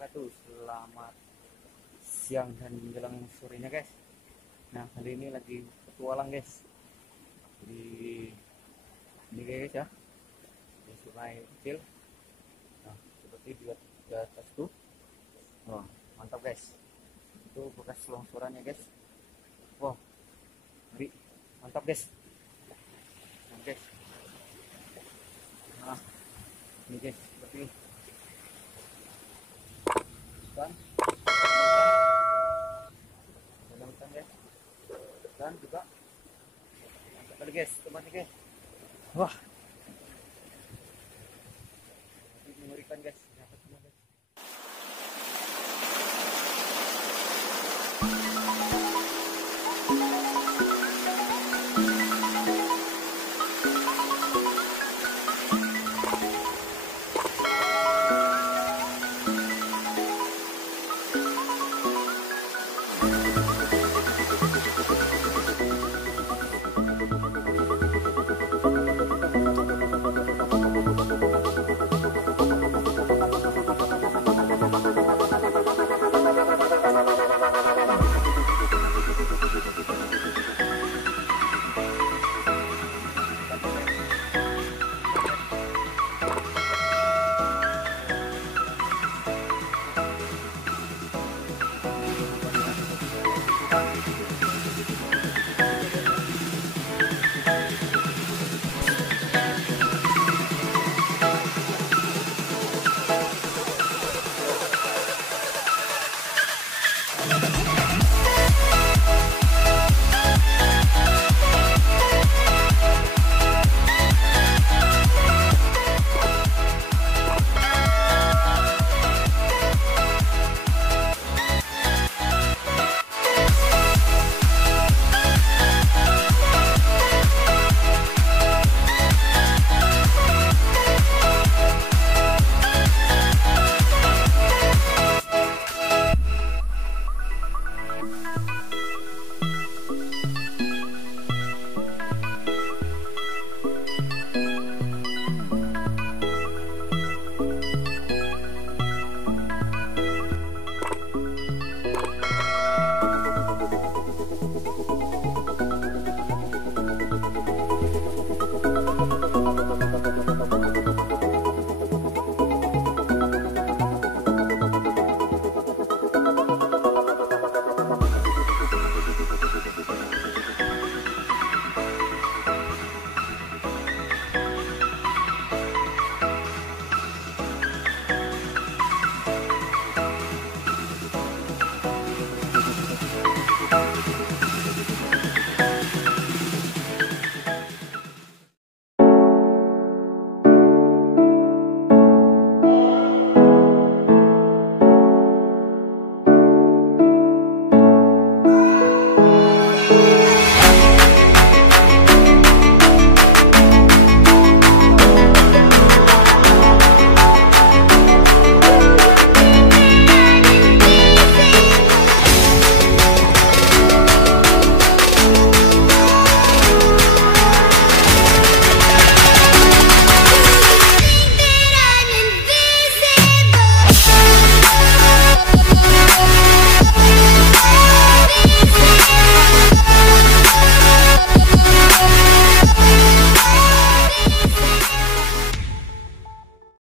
wabarakatuh. Selamat siang dan menjelang sorenya guys. Nah kali ini lagi petualang guys di ini guys ya, di sungai kecil. Nah seperti di atas tuh, wah mantap guys, itu bekas longsorannya guys. Wow ngeri, mantap guys. Nah guys, nah ini guys seperti kan hutan guys, dan juga mantap kali guys tempatnya guys. Wah